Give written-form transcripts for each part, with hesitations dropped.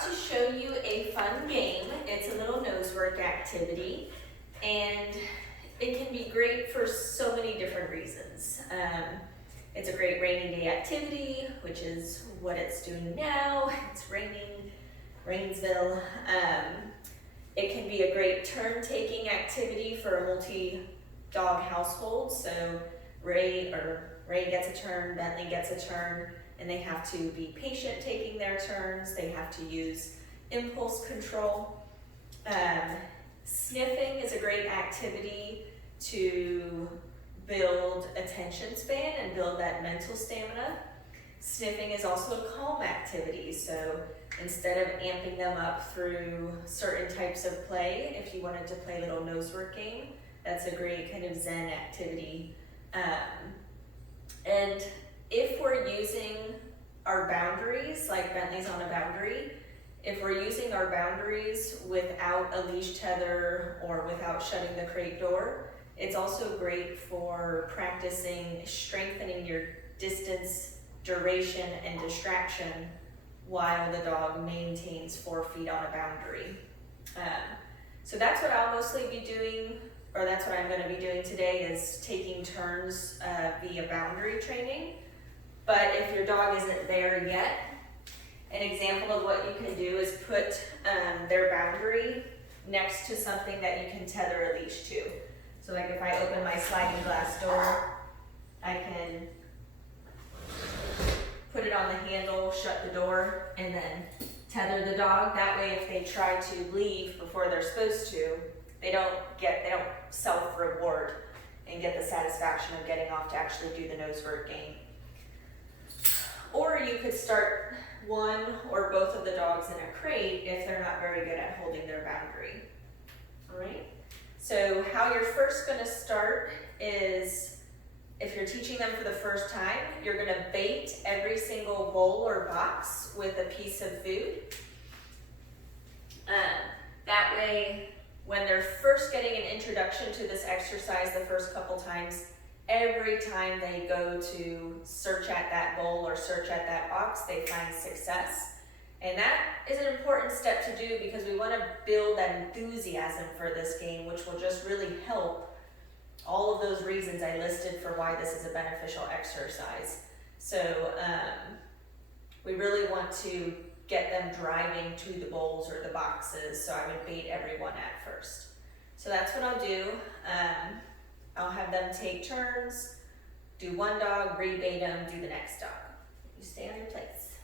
about to show you a fun game. It's a little nose work activity, and it can be great for so many different reasons. It's a great rainy day activity, which is what it's doing now. It's raining, Rainsville. It can be a great turn-taking activity for a multi-dog household. So Ray gets a turn, Bentley gets a turn, and they have to be patient taking their turns. They have to use impulse control. Sniffing is a great activity to build attention span and build that mental stamina. Sniffing is also a calm activity, so instead of amping them up through certain types of play, if you wanted to play a little nose work game, that's a great kind of zen activity. And if we're using our boundaries, like Bentley's on a boundary, if we're using our boundaries without a leash tether or without shutting the crate door, it's also great for practicing strengthening your distance, duration, and distraction while the dog maintains 4 feet on a boundary. So that's what I'll mostly be doing, or that's what I'm going to be doing today, is taking turns via boundary training. But if your dog isn't there yet, an example of what you can do is put their boundary next to something that you can tether a leash to. So like if I open my sliding glass door, I can put it on the handle, shut the door, and then tether the dog. That way if they try to leave before they're supposed to, they don't self-reward and get the satisfaction of getting off to actually do the nose work game. Or you could start one or both of the dogs in a crate if they're not very good at holding their boundary. All right? So how you're first going to start is, if you're teaching them for the first time, you're going to bait every single bowl or box with a piece of food. That way, when they're first getting an introduction to this exercise the first couple times, every time they go to search at that bowl or search at that box, they find success. And that is an important step to do because we want to build that enthusiasm for this game, which will just really help all of those reasons I listed for why this is a beneficial exercise. So we really want to get them driving to the bowls or the boxes, so I would bait everyone at first. So that's what I'll do. I'll have them take turns, do one dog, rebait them, do the next dog. You stay on your place.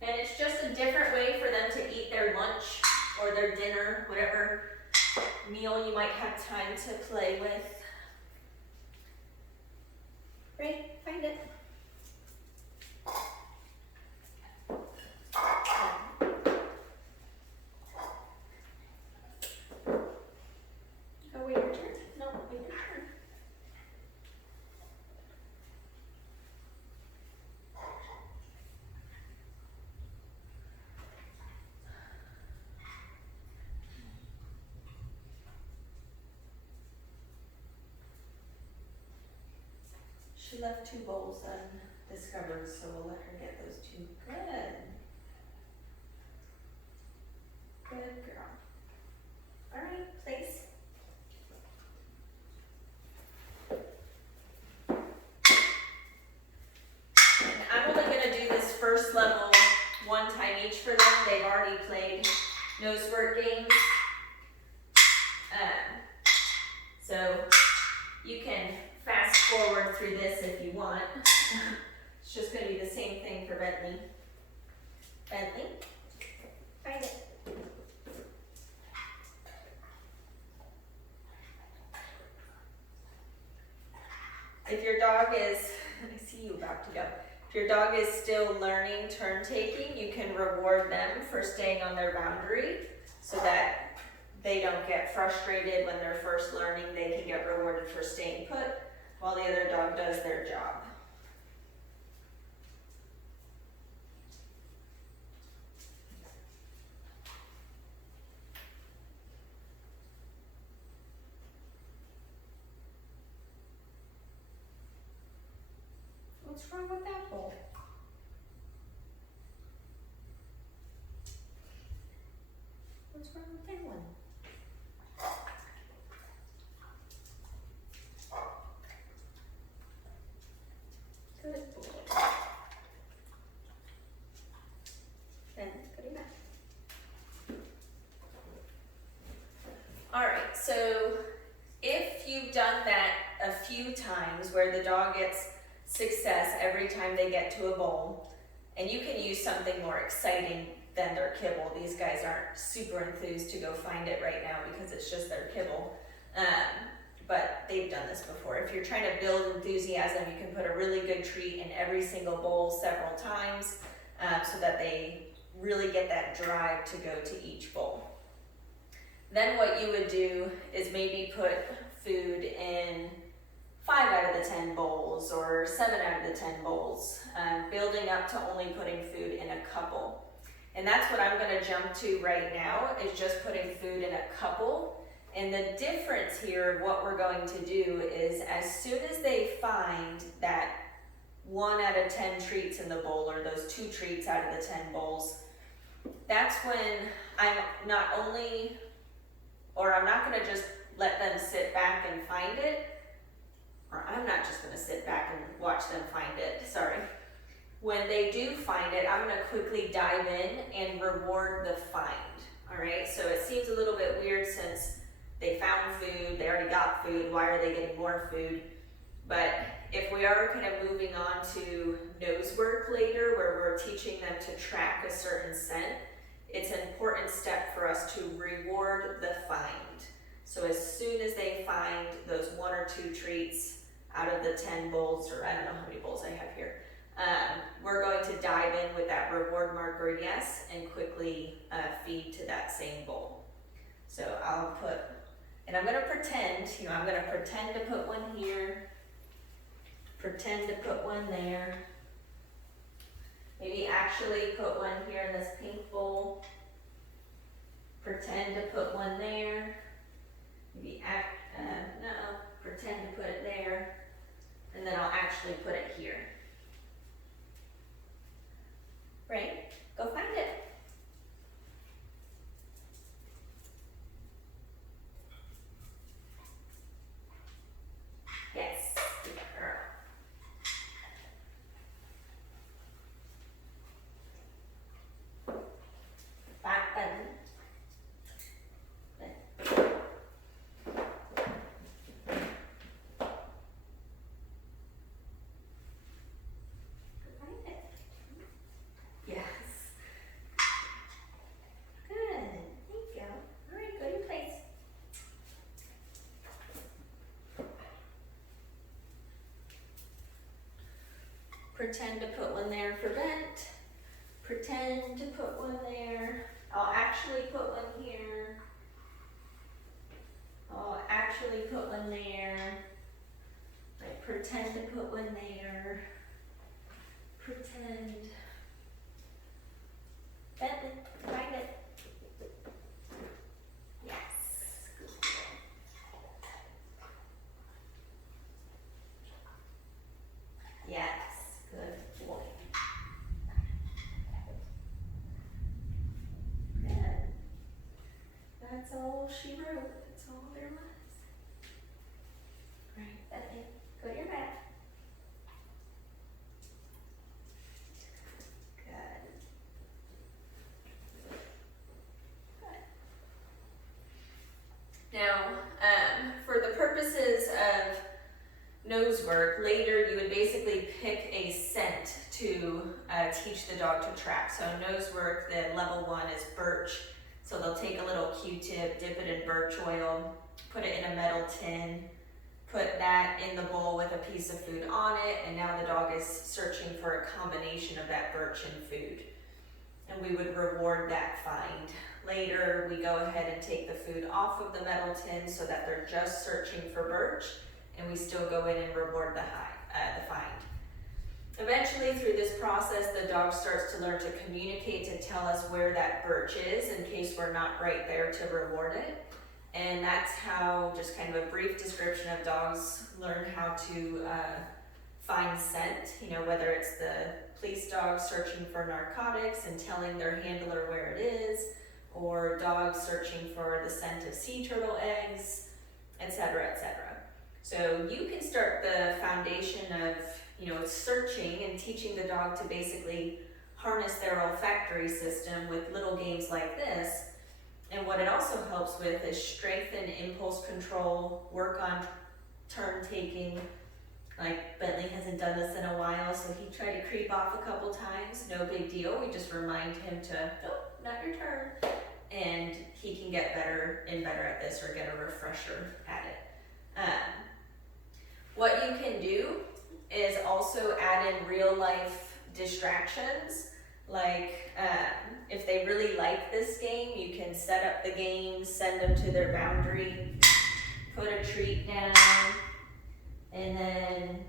And it's just a different way for them to eat their lunch or their dinner, whatever meal you might have time to play with. Ray, find it. Oh, wait, your turn? No, wait, your turn. She left 2 bowls undiscovered, so we'll let her get those 2. Good. Good girl. All right, place. And I'm only going to do this first level one time each for them. They've already played nose work games. So you can fast forward through this if you want. It's just going to be the same thing for Bentley. Bentley, find it. If your dog is, I see you about to go. If your dog is still learning turn taking, you can reward them for staying on their boundary so that they don't get frustrated when they're first learning. They can get rewarded for staying put while the other dog does their job. What's wrong with that bowl? What's wrong with that one? Good boy. Then put him back. Alright, so if you've done that a few times where the dog gets success every time they get to a bowl, and you can use something more exciting than their kibble. These guys aren't super enthused to go find it right now because it's just their kibble. But they've done this before. If you're trying to build enthusiasm, you can put a really good treat in every single bowl several times so that they really get that drive to go to each bowl. Then what you would do is maybe put food in 5 out of the 10 bowls or 7 out of the 10 bowls, building up to only putting food in a couple. And that's what I'm going to jump to right now, is just putting food in a couple. And the difference here of what we're going to do is as soon as they find that 1 out of 10 treats in the bowl, or those 2 treats out of the 10 bowls, that's when I'm not going to just let them sit back and find it, or I'm not just going to sit back and watch them find it, sorry. When they do find it, I'm going to quickly dive in and reward the find, all right? So it seems a little bit weird since they found food, they already got food, why are they getting more food? But if we are kind of moving on to nose work later, where we're teaching them to track a certain scent, it's an important step for us to reward the find. So as soon as they find those 1 or 2 treats out of the 10 bowls, or I don't know how many bowls I have here, we're going to dive in with that reward marker yes and quickly feed to that same bowl. So I'll put, and I'm going to pretend, I'm going to pretend to put one here, pretend to put one there, maybe actually put one here in this pink bowl, pretend to put one there, maybe pretend to put it there, and then I'll actually put it here. Right? Go find it. Yes, good girl. Back button. Pretend to put one there for Bent. Pretend to put one there. I'll actually put one here. I'll actually put one there. I pretend to put one there. Pretend. Bentley, find it. Yes. Good girl. Yes. Good boy. Good. That's all she wrote. That's all there was. Right, Bentley, go to your bed. Good. Good. Now, for the purposes of nose work, later you would basically pick a scent to teach the dog to track. So nose work, the level 1 is birch. So they'll take a little Q-tip, dip it in birch oil, put it in a metal tin, put that in the bowl with a piece of food on it, and now the dog is searching for a combination of that birch and food. And we would reward that find. Later, we go ahead and take the food off of the metal tin so that they're just searching for birch, and we still go in and reward the find. Eventually, through this process, the dog starts to learn to communicate to tell us where that birch is in case we're not right there to reward it. And that's how, just kind of a brief description of dogs learn how to find scent, you know, whether it's the police dog searching for narcotics and telling their handler where it is, or dogs searching for the scent of sea turtle eggs, etc., etc. So you can start the foundation of, you know, searching and teaching the dog to basically harness their olfactory system with little games like this. And what it also helps with is strengthen impulse control, work on turn taking. Like Bentley hasn't done this in a while, so he tried to creep off a couple times. No big deal. We just remind him to, oh, not your turn. And he can get better and better at this, or get a refresher at it. What you can do is also add in real life distractions. Like if they really like this game, you can set up the game, send them to their boundary, put a treat down, and then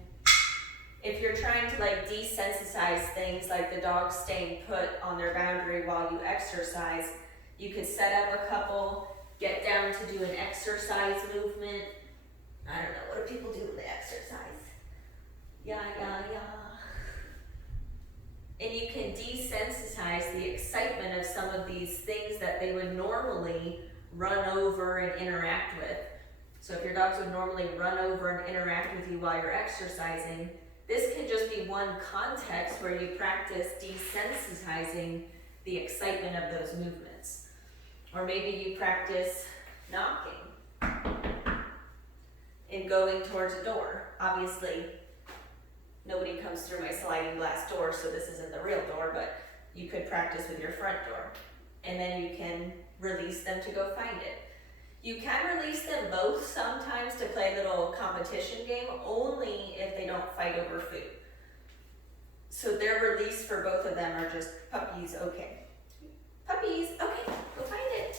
if you're trying to like desensitize things like the dog staying put on their boundary while you exercise, you could set up a couple, get down to do an exercise movement. I don't know, what do people do when they exercise? Yeah. And you can desensitize the excitement of some of these things that they would normally run over and interact with. So if your dogs would normally run over and interact with you while you're exercising, this can just be one context where you practice desensitizing the excitement of those movements. Or maybe you practice knocking and going towards a door. Obviously, nobody comes through my sliding glass door, so this isn't the real door, but you could practice with your front door. And then you can release them to go find it. You can release them both sometimes to play a little competition game, only if they don't fight over food. So their release for both of them are just puppies, okay. Puppies, okay, go find it.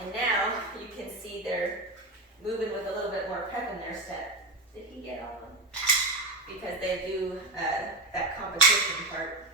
And now you can see they're moving with a little bit more pep in their step. Did he get on? Because they do that competition part.